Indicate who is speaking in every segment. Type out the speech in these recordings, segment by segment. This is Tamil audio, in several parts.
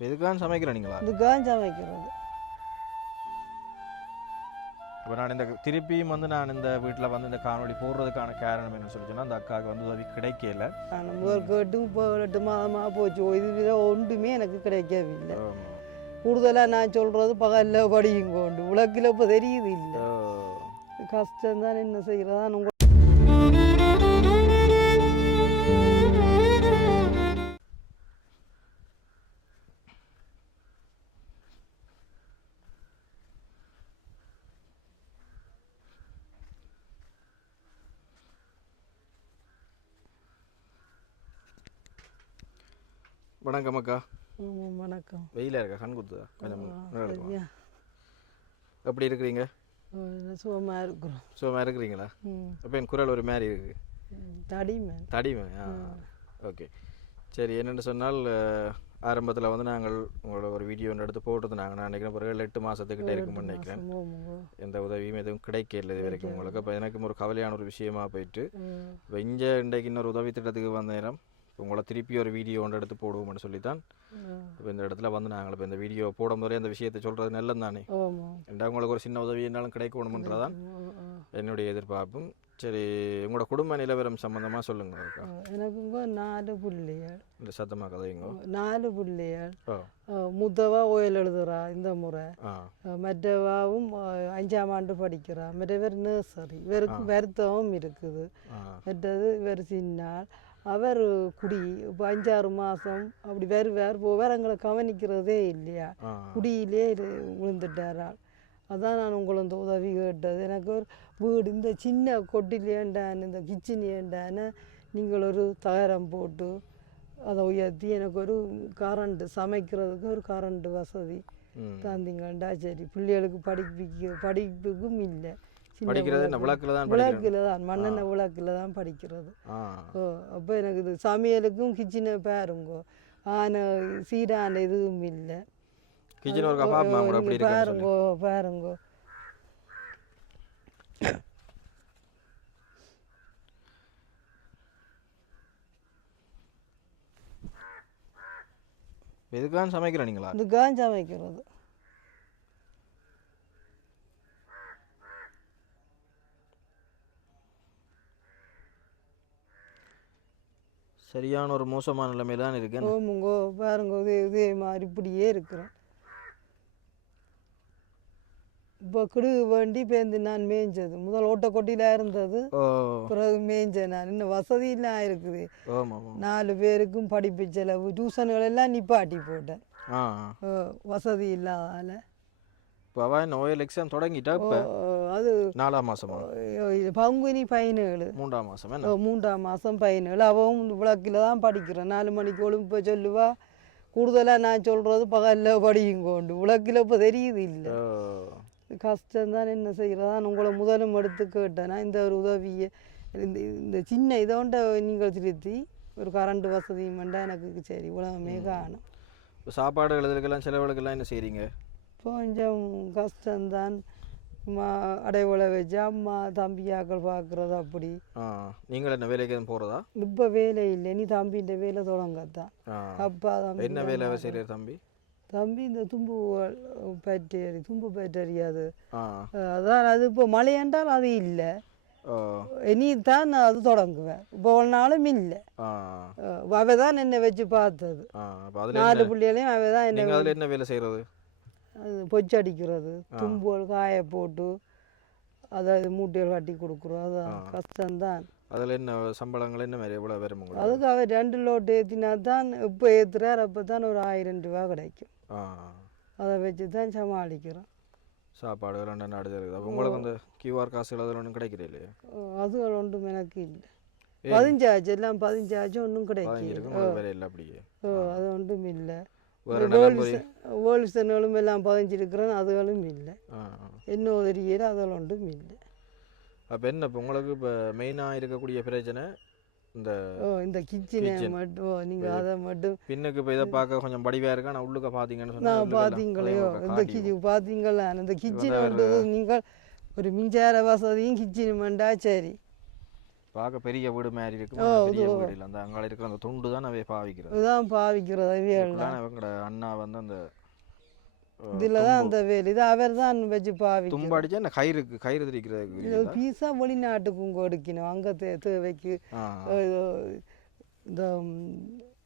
Speaker 1: எதுக்காக சமைக்கிறேன் நீங்களா?
Speaker 2: இதுக்காக சமைக்கிறது.
Speaker 1: இப்போ நான் இந்த திருப்பியும் வந்து நான் இந்த வீட்டில் வந்து இந்த காணொளி போடுறதுக்கான காரணம் என்ன சொல்லி சொன்னா அந்த அக்காவுக்கு வந்து உதவி கிடைக்கல.
Speaker 2: நான் முதல் கேட்டும் இப்போ எட்டு மாதமாக போச்சு. இது ஒன்றுமே எனக்கு கிடைக்கவில்லை. கூடுதலாக நான் சொல்கிறது பகலில் படியும் கொண்டு உலகில் இப்போ தெரியுது இல்லை.
Speaker 1: ஓ.
Speaker 2: கஷ்டம்தான் என்ன செய்கிறதா உங்க
Speaker 1: வணக்கம் அக்கா.
Speaker 2: வணக்கம்.
Speaker 1: வெயிலாக இருக்கா? கண் குத்துதா? கொஞ்சம் எப்படி இருக்கிறீங்க?
Speaker 2: சுகமாக இருக்கிறோம்.
Speaker 1: சும்மா இருக்கிறீங்களா? அப்போ என் குரல் ஒரு மாதிரி இருக்கு. தடிமை? ஆ ஓகே. சரி என்னென்னு சொன்னால் ஆரம்பத்தில் வந்து நாங்கள் உங்களோட ஒரு வீடியோ ஒன்று எடுத்து போட்டுருந்தாங்க நான் நினைக்கிறேன் ஒரு ஏழு எட்டு மாதத்துக்கிட்ட இருக்கும்னு நினைக்கிறேன். எந்த உதவியும் எதுவும் கிடைக்கல இது வரைக்கும் உங்களுக்கு. அப்போ எனக்கும் ஒரு கவலையான ஒரு விஷயமா போயிட்டு இப்போ இங்கே இன்றைக்கு இன்னொரு உதவி திட்டத்துக்கு வந்த நேரம் உங்களை திருப்பி ஒரு வீடியோ ஒன்று எடுத்து போடுவோம்னு சொல்லி தான் இப்போ இந்த இடத்துல வந்து நாங்கள் இப்போ இந்த வீடியோ போடும் போதே அந்த விஷயத்தை சொல்கிறது நல்லது தானே? ரெண்டா உங்களுக்கு ஒரு சின்ன உதவி என்னாலும் கிடைக்கணுமன்றதான் என்னுடைய எதிர்பார்ப்பும். சரி உங்களோட குடும்ப நிலவரம் சம்மந்தமாக சொல்லுங்க
Speaker 2: எனக்கு நாலு பிள்ளைகள்.
Speaker 1: இந்த சத்தமாக கதைங்க
Speaker 2: நாலு பிள்ளைகள். மூத்தவா ஓயல் எழுதுறா இந்த முறை. மற்றவாவும் அஞ்சாம் ஆண்டு படிக்கிறா. மற்றவர் நர்சரி இவருக்கு வருத்தமும் இருக்குது. மற்றது இவர் சின்னால். அவர் குடி இப்போ அஞ்சாறு மாதம் அப்படி வருவார் போவார் எங்களை கவனிக்கிறதே இல்லையா? குடியிலே விழுந்துட்டாராள் அதான் நான் உங்களை இந்த உதவி கேட்டது. எனக்கு ஒரு வீடு இந்த சின்ன கொட்டிலேண்டான இந்த கிச்சன் ஏண்டான நீங்கள் ஒரு தகரம் போட்டு அதை உயர்த்தி எனக்கு ஒரு கரண்ட் சமைக்கிறதுக்கு ஒரு கரண்ட் வசதி தந்தீங்கண்டா. சரி பிள்ளைகளுக்கு படிப்பிக்க படிப்புக்கும் இல்லை.
Speaker 1: படிக்கிறது என்ன விளக்கில் தான்
Speaker 2: விளக்கில் தான் மண்ணெண்ணெய் விளக்கில் தான் படிக்கிறது. ஓ அப்போ எனக்கு இது சமையலுக்கும் கிச்சனை பாருங்கோ. ஆன சீரான இதுவும் இல்லை.
Speaker 1: கிச்சன்
Speaker 2: பாருங்கோ பாருங்கோ.
Speaker 1: எதுக்காக சமைக்கிறேன் நீங்களா
Speaker 2: இது
Speaker 1: சரியான ஒரு மோசமான நிலைமையில தான் இருக்கேன்
Speaker 2: ஓமுங்கோ பாருங்கோ இதே இதே மாதிரி இப்படியே இருக்கிறேன் இப்போ கிடு வண்டி பேருந்து நான் மேய்ஞ்சது. முதல் ஓட்டக்கொட்டியில் இருந்தது. பிறகு மேய்ஞ்சேன் நான். இன்னும் வசதியெல்லாம் இருக்குது. நாலு பேருக்கும் படிப்பு செலவு டியூஷன்கள் எல்லாம் நிப்பாட்டி போட்டேன். வசதி இல்லாதால
Speaker 1: இப்போ அவன் ஓயல் எக்ஸாம் தொடங்கிட்டா இப்போ
Speaker 2: அது
Speaker 1: நாலாம்
Speaker 2: இது பங்குனி பதினேழு
Speaker 1: மூன்றாம் மாசம் என்ன
Speaker 2: மூன்றாம் மாதம் பதினேழு அவவும் விளக்கில் தான் படிக்கிறேன் நாலு மணிக்கு ஒழுங்கு சொல்லுவா கூடுதலாக நான் சொல்கிறது பகலில் படியுங்கோண்டு விளக்கில் இப்போ தெரியுது இல்லை கஷ்டம்தான் என்ன செய்கிறதா உங்களை முதலும் எடுத்து கேட்டேன்னா இந்த ஒரு உதவியை இந்த இந்த சின்ன இதோண்ட நீங்கள் திருத்தி ஒரு கரண்ட் வசதியும் வேண்டாம் எனக்கு சரி உலகமே காணும்
Speaker 1: சாப்பாடு எழுதுறதுக்கெல்லாம் செலவுகளுக்கெல்லாம் என்ன செய்கிறீங்க
Speaker 2: கொஞ்சம் கஷ்டம்தான். அடைவுல வச்சு அம்மா தம்பியாக்கள் பார்க்குறது அப்படி.
Speaker 1: நீங்கள் என்ன வேலைக்கு எதுவும் போகிறதா
Speaker 2: இப்போ வேலை இல்லை. நீ தம்பின்ற வேலை தொடங்கத்தான் அப்பா தம்பி
Speaker 1: என்ன வேலை செய்கிறார் தம்பி?
Speaker 2: தம்பி இந்த தும்பு பேட்டரி தும்பு பேட்டரி அது. அதான் அது இப்போ மழை என்றால் அது இல்லை. இனி தான் நான் அது தொடங்குவேன். இப்போ ஒரு நாளும் இல்லை. அவ தான் என்னை வச்சு பார்த்தது. நாலு பிள்ளைகளையும் அவ தான் என்னை
Speaker 1: என்ன வேலை செய்கிறது
Speaker 2: அது பொச்சடிக்கிறது. தும்புகள் காய போட்டு அதை மூட்டைகள் கட்டி கொடுக்குறோம். அதான் கஷ்டம்தான்.
Speaker 1: அதில் என்ன சம்பளங்கள் என்ன மாதிரி எவ்வளோ வரும்
Speaker 2: அதுக்கு அவர் ரெண்டு லோட் ஏற்றினா தான் இப்போ ஏற்றுறார் அப்போ தான் ஒரு ஆயிரம் ரூபா கிடைக்கும். அதை வச்சு தான் சமாளிக்கிறோம்.
Speaker 1: சாப்பாடு ரெண்டு நாடு இருக்குது. அப்போ உங்களுக்கு அந்த கியூஆர் காசுகள் அதில் ஒன்றும் கிடைக்கிறே இல்லையா?
Speaker 2: அதுகள் ஒன்றும் எனக்கு இல்லை. பதிஞ்சாச்சு எல்லாம் பதிஞ்சாச்சு ஒன்றும்
Speaker 1: வேலை இல்லை அப்படியே.
Speaker 2: ஓ அது ஒன்றும் இல்லை. வேல்சன்களும் எல்லாம் பதிஞ்சிருக்கிறேன் அதுகளும் இல்லை. என்ன உதவியில் அதுகள் ஒன்றும் இல்லை.
Speaker 1: அப்போ என்ன இப்போ உங்களுக்கு இப்போ மெயினாக இருக்கக்கூடிய பிரச்சனை இந்த
Speaker 2: ஓ இந்த கிச்சனை மட்டும் ஓ நீங்கள் அதை மட்டும்.
Speaker 1: பின்னுக்கு இப்போ இதை பார்க்க கொஞ்சம் படிவாக இருக்கா? நான் உள்ளுக்க பார்த்தீங்கன்னு சொன்னா
Speaker 2: நான்
Speaker 1: உள்ளுக்கெல்லாம்
Speaker 2: பார்த்தீங்களையோ இந்த கிச்சி பார்த்தீங்களா இந்த கிச்சன் நீங்கள் ஒரு மின்சார வசதியும் கிச்சனும் வேண்டா சரி.
Speaker 1: பார்க்க பெரிய வீடு மாதிரி இருக்கும் ஆனா பெரிய வீடு இல்லை அந்த அங்கால இருக்கிற அந்த துண்டு தான் அவைய பாவிக்கிறது
Speaker 2: இதுதான் பாவிக்கிறது
Speaker 1: அவங்களோட அண்ணா வந்து அந்த
Speaker 2: இதில் தான் அந்த வேல். இது அவர் தான் வச்சு பாவிக்கிறது.
Speaker 1: தும்பு அடிச்சா இந்த கயிறு
Speaker 2: இது
Speaker 1: இல்லையா?
Speaker 2: பீஸா வெளிநாட்டுக்கும் கொடுக்கணும். அங்கே தே தேவைக்கு இந்த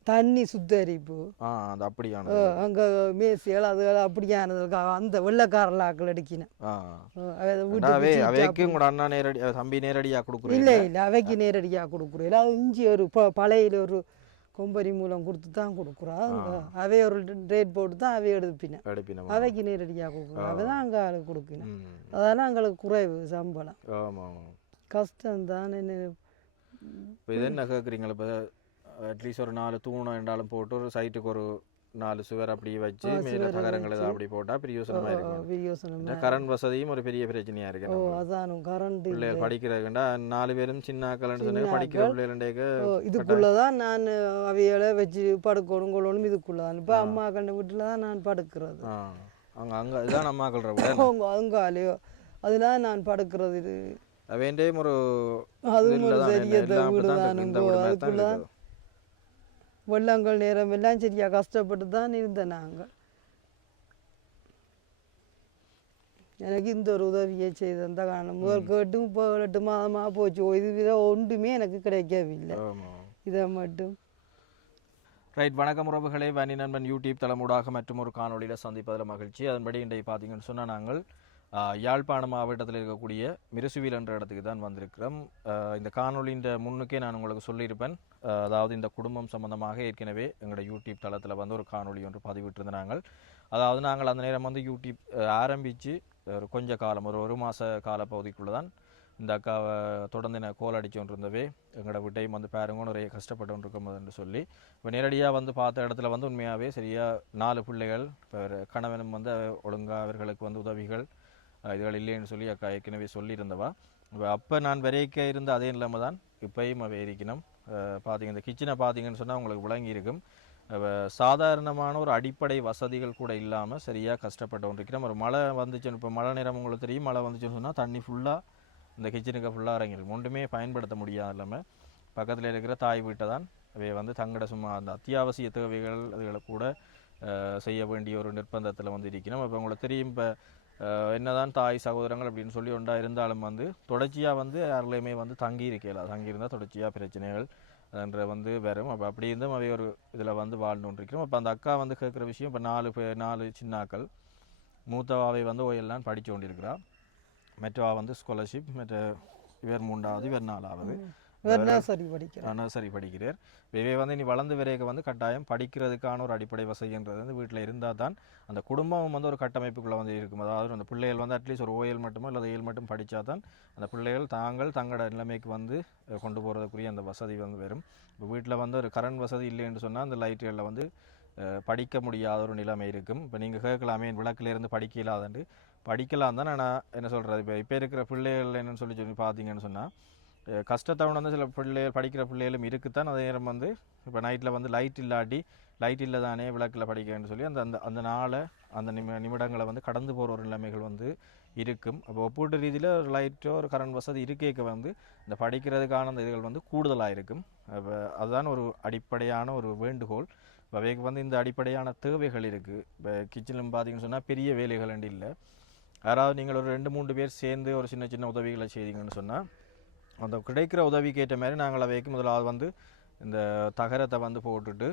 Speaker 2: தண்ணி சுத்தரிப்பு.
Speaker 1: அது அப்படியான
Speaker 2: அங்கே மேசியல் அது அப்படியானதுக்காக அந்த வெள்ளக்காரலாக்கள் அடிக்கணும்
Speaker 1: ஆ.
Speaker 2: அஹ், அவை
Speaker 1: அண்டா,
Speaker 2: வீட்டுக்கு
Speaker 1: அவே
Speaker 2: சீட்டா
Speaker 1: அவைக்கு உங்களோட அண்ணா நேரடி தம்பி நேரடியா கொடுக்குறீங்க?
Speaker 2: இல்லை இல்லை அவைக்கு நேரடியாக கொடுக்குறோம் அது இஞ்சி ஒரு ப பழையில ஒரு கொம்பரி மூலம் கொடுத்து தான் கொடுக்குறோம் அவை ஒரு ரேட் போட்டு தான் அவை எடுப்பினேன் அவைக்கு நேரடியாக கொடுக்குறோம் அவை தான் அங்கே கொடுக்கணும் அதெல்லாம் எங்களுக்கு குறைவு சம்பளம்.
Speaker 1: ஆமா ஆமா
Speaker 2: கஷ்டம்தான் என்ன
Speaker 1: இது என்ன கேட்குறீங்களா இப்போ அட்லீஸ்ட் ஒரு நாலு தூணம் ரெண்டாலும் போட்டு ஒரு சைட்டுக்கு ஒரு நாலு சுவர் அப்படி வச்சு மேலே தகரங்கள் அப்படி போட்டால் பிரியோசனமாக இருக்கும்.
Speaker 2: யோசனை
Speaker 1: இந்த கரண்ட் வசதியும் ஒரு பெரிய பிரச்சனையா இருக்கு
Speaker 2: ஓ. அதானும் கரண்ட்
Speaker 1: பிள்ளைகள் படிக்கிறதுண்டா நாலு பேரும் சின்ன ஆக்கலன்னு
Speaker 2: சின்ன
Speaker 1: படிக்கிற
Speaker 2: ஆக்கள்.
Speaker 1: பிள்ளைகளுடைய
Speaker 2: ஓ இதுக்குள்ளே தான் நான் அவைகளை வச்சு படுக்கணும் கொள்ளணும் இதுக்குள்ளே தான் இப்போ அம்மா கண்ட வீட்டில் தான் நான் படுக்கிறது.
Speaker 1: ஆ. அங்கே நம்ம ஆக்கள்ற விட.
Speaker 2: அவங்க அங்காலையோ அதெல்லாம் நான் படுக்கிறது இது.
Speaker 1: வேண்டியும் ஒரு
Speaker 2: அதுவும் ஒரு பெரிய வீடு
Speaker 1: தான்.
Speaker 2: வெள்ளங்கள் நேரம் எல்லாம் சரியா கஷ்டப்பட்டு தான் இருந்தேன் நாங்கள் எனக்கு இந்த ஒரு உதவியை செய்த அந்த காரணம். முதல் கேட்டும் இப்போ எட்டு மாதமாக போச்சு. இது இதை ஒன்றுமே எனக்கு கிடைக்கவில்லை. இதை மட்டும்.
Speaker 1: ரைட் வணக்கம் உறவுகளே. வனி நண்பன் யூடியூப் தலைமூடாக மற்றும் ஒரு காணொளியில் சந்திப்பதில் மகிழ்ச்சி. அதன்படி இன்றைக்கு பார்த்தீங்கன்னு சொன்னால் நாங்கள் யாழ்ப்பாண யாழ்ப்பாணம் மாவட்டத்தில் இருக்கக்கூடிய மிருசுவில் என்ற இடத்துக்கு தான் வந்திருக்கிறோம். இந்த காணொலின்ற முன்னுக்கே நான் உங்களுக்கு சொல்லியிருப்பேன். அதாவது இந்த குடும்பம் சம்பந்தமாக ஏற்கனவே எங்களோட யூடியூப் தளத்தில் வந்து ஒரு காணொலி ஒன்று பதிவிட்டிருந்த நாங்கள். அதாவது நாங்கள் அந்த நேரம் வந்து யூடியூப் ஆரம்பித்து ஒரு கொஞ்ச காலம் ஒரு ஒரு மாத கால பகுதிக்குள்ளே தான் இந்த அக்காவை தொடர்ந்து நான் கோல் அடிச்சு கொண்டிருந்தவே எங்களோட விட்டையும் வந்து பாருங்க நிறைய கஷ்டப்பட்டு கொண்டிருக்கும் என்று சொல்லி இப்போ நேரடியாக வந்து பார்த்த இடத்துல வந்து உண்மையாகவே சரியாக நாலு பிள்ளைகள் இப்போ ஒரு கணவனும் வந்து ஒழுங்காக அவர்களுக்கு வந்து உதவிகள் இதுகள் இல்லைன்னு சொல்லி அக்கா ஏற்கனவே சொல்லியிருந்தவா. இப்போ அப்போ நான் விரைக்க இருந்த அதே நிலைமை தான் இப்போயும் அவை இருக்கணும் பார்த்தீங்க இந்த கிச்சனை பார்த்தீங்கன்னு சொன்னால் உங்களுக்கு விளங்கி இருக்கும் சாதாரணமான ஒரு அடிப்படை வசதிகள் கூட இல்லாமல் சரியாக கஷ்டப்பட்டு கொண்டிருக்கிறோம் ஒரு மழை வந்துச்சுன்னு இப்போ மழை நேரம் உங்களுக்கு தெரியும். மழை வந்துச்சுன்னு சொன்னால் தண்ணி ஃபுல்லாக இந்த கிச்சனுக்கு ஃபுல்லாக இறங்கியிருக்கும் ஒன்றுமே பயன்படுத்த முடியாத இல்லாமல் பக்கத்தில் இருக்கிற தாய் வீட்டை தான் அவை வந்து தங்கட சும்மா அந்த அத்தியாவசிய தேவைகள் அதுகளை கூட செய்ய வேண்டிய ஒரு நிர்பந்தத்தில் வந்து இருக்கணும் இப்போ உங்களுக்கு தெரியும் இப்போ என்னதான் தாய் சகோதரங்கள் அப்படின்னு சொல்லி ஒன்றா இருந்தாலும் வந்து தொடர்ச்சியாக வந்து யாருலையுமே வந்து தங்கி இருக்கலாம் தங்கியிருந்தால் தொடர்ச்சியாக பிரச்சனைகள் என்ற வந்து வரும். அப்போ அப்படி இருந்தும் அவை ஒரு இதில் வந்து வாழ்ந்து அப்போ அந்த அக்கா வந்து கேட்குற விஷயம் இப்போ நாலு நாலு சின்னாக்கள் மூத்தவாவை வந்து ஓயெல்லாம் படித்து கொண்டிருக்கிறா. மற்றவா வந்து ஸ்காலர்ஷிப் மற்ற இவர் மூன்றாவது இவர் நாலாவது.
Speaker 2: நர்சரி படிக்கிறேன்
Speaker 1: நர்சரி படிக்கிறார். இவை வந்து இனி வளர்ந்து விரைக வந்து கட்டாயம் படிக்கிறதுக்கான ஒரு அடிப்படை வசதின்றது வந்து வீட்டில் இருந்தால் தான் அந்த குடும்பம் வந்து ஒரு கட்டமைப்புக்குள்ளே வந்து இருக்கும். அதாவது அந்த பிள்ளைகள் வந்து அட்லீஸ்ட் ஒரு ஓயல் மட்டுமோ அல்லது ஏழு மட்டும் படித்தா தான் அந்த பிள்ளைகள் தாங்கள் தங்களோட நிலைமைக்கு வந்து கொண்டு போகிறதுக்குரிய அந்த வசதி வந்து வரும். இப்போ வீட்டில் வந்து ஒரு கரண்ட் வசதி இல்லைன்னு சொன்னால் அந்த லைட்டுகளில் வந்து படிக்க முடியாத ஒரு நிலைமை இருக்கும். இப்போ நீங்கள் கேட்கலாமே விளக்குலேருந்து படிக்க இல்லாதண்டு படிக்கலாம் தான் நான் என்ன சொல்கிறது இப்போ இப்போ இருக்கிற பிள்ளைகள் என்னன்னு சொல்லி சொல்லி பார்த்தீங்கன்னு சொன்னால் கஷ்டத்தை வந்து சில பிள்ளைகள் படிக்கிற பிள்ளைகளும் இருக்குத்தான். அதே நேரம் வந்து இப்போ நைட்டில் வந்து லைட் இல்லாட்டி லைட் இல்லை தானே விளக்கில் படிக்கன்னு சொல்லி அந்த அந்த அந்த நாளை அந்த நிமி நிமிடங்களை வந்து கடந்து போகிற ஒரு நிலைமைகள் வந்து இருக்கும். அப்போ ஒப்பீட்டு ரீதியில் ஒரு லைட்டோ ஒரு கரண்ட் வசதி இருக்கேக்க வந்து இந்த படிக்கிறதுக்கான அந்த இதுகள் வந்து கூடுதலாக இருக்கும் அதுதான் ஒரு அடிப்படையான ஒரு வேண்டுகோள். இப்போ அவைக்கு வந்து இந்த அடிப்படையான தேவைகள் இருக்குது இப்போ கிச்சனில் பார்த்தீங்கன்னு சொன்னால் பெரிய வேலைகள் இல்லை. யாராவது நீங்கள் ஒரு ரெண்டு மூன்று பேர் சேர்ந்து ஒரு சின்ன சின்ன உதவிகளை செய்தீங்கன்னு சொன்னால் அந்த கிடைக்கிற உதவிக்கு ஏற்ற மாதிரி நாங்கள் அவைக்கு முதலாவது வந்து இந்த தகரத்தை வந்து போட்டுட்டு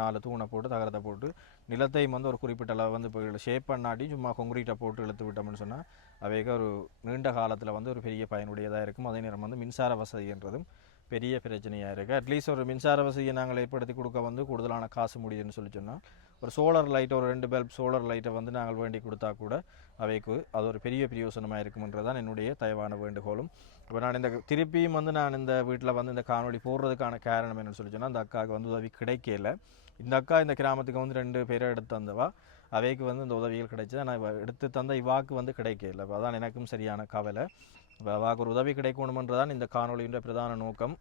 Speaker 1: நாலு தூணை போட்டு தகரத்தை போட்டு நிலத்தையும் வந்து ஒரு குறிப்பிட்ட அளவு வந்து இப்போ ஷேப் பண்ணாட்டி சும்மா கொங்குரீட்டை போட்டு இழுத்து விட்டோம்னு சொன்னால் அவைக்கு ஒரு நீண்ட காலத்தில் வந்து ஒரு பெரிய பயனுடையதாக இருக்கும். அதே நேரம் வந்து மின்சார வசதின்றதும் பெரிய பிரச்சனையாக இருக்குது அட்லீஸ்ட் ஒரு மின்சார வசதியை நாங்கள் ஏற்படுத்தி கொடுக்க வந்து கூடுதலான காசு முடியுதுன்னு சொல்லி சொன்னால் ஒரு சோலார் லைட் ஒரு ரெண்டு பல்ப் சோலார் லைட்டை வந்து நாங்கள் வேண்டி கொடுத்தா கூட அவைக்கு அது ஒரு பெரிய பிரயோசனமாக இருக்கும்ன்றது தான் என்னுடைய தயவான வேண்டுகோளும். இப்போ நான் இந்த திருப்பியும் வந்து நான் இந்த வீட்டில் வந்து இந்த காணொலி போடுறதுக்கான காரணம் என்னென்னு சொல்லி சொன்னால் அந்த அக்காவுக்கு வந்து உதவி கிடைக்கல. இந்த அக்கா இந்த கிராமத்துக்கு வந்து ரெண்டு பேரை எடுத்து தந்தவா அவைக்கு வந்து இந்த உதவிகள் கிடைச்சது. ஆனால் எடுத்து தந்த இவாக்கு வந்து கிடைக்கல. அதான் எனக்கும் சரியான கவலை. இப்போ அவாக்கு ஒரு உதவி கிடைக்கணுமன்றதான் இந்த காணொளியின் பிரதான நோக்கம்.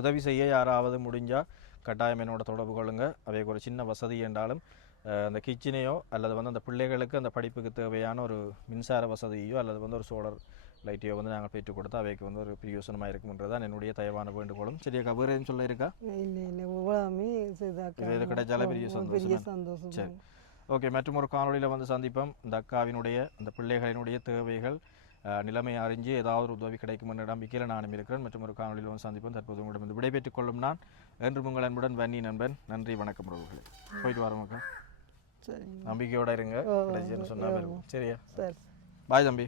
Speaker 1: உதவி செய்ய யாராவது முடிஞ்சால் கட்டாயம் என்னோட தொடர்பு கொள்ளுங்க. அவைக்கு ஒரு சின்ன வசதி என்றாலும் அந்த கிச்சனையோ அல்லது வந்து அந்த பிள்ளைகளுக்கு அந்த படிப்புக்கு தேவையான ஒரு மின்சார வசதியோ அல்லது வந்து ஒரு சோலார் லைட்டியோ வந்து நாங்கள் பெற்றுக் கொடுத்து அவைக்கு வந்து ஒரு பிரயோசனமாக இருக்கும்ன்றது தான் என்னுடைய தயவான வேண்டுகோளும். சரி அக்கா வேறு எதுவும் சொல்ல இருக்கா?
Speaker 2: இல்லை இல்லை
Speaker 1: இது- கிடைச்சாலே பெரிய சந்தோஷம் சரி. ஓகே மற்றும் ஒரு காணொளியில் வந்து சந்திப்போம். இந்த அக்காவினுடைய இந்த பிள்ளைகளினுடைய தேவைகள் நிலைமை அறிஞ்சு ஏதாவது ஒரு உதவி கிடைக்கும் என்ற நம்பிக்கையில் நானும் இருக்கிறேன். மற்றும் ஒரு காணொளியில் வந்து சந்திப்போம். தற்போது உங்களிடம் விடைபெற்றுக் கொள்ளும் நான் என்று உங்கள் அன்புடன் வன்னி நண்பன் நன்றி வணக்கம் உறவுகளே. போயிட்டு வரோம் அக்கா
Speaker 2: சரிங்க.
Speaker 1: நம்பிக்கையோட இருங்க.
Speaker 2: ஓ,
Speaker 1: கடைசின்னு சொன்னா சரியா?
Speaker 2: சரி
Speaker 1: பாய் தம்பி.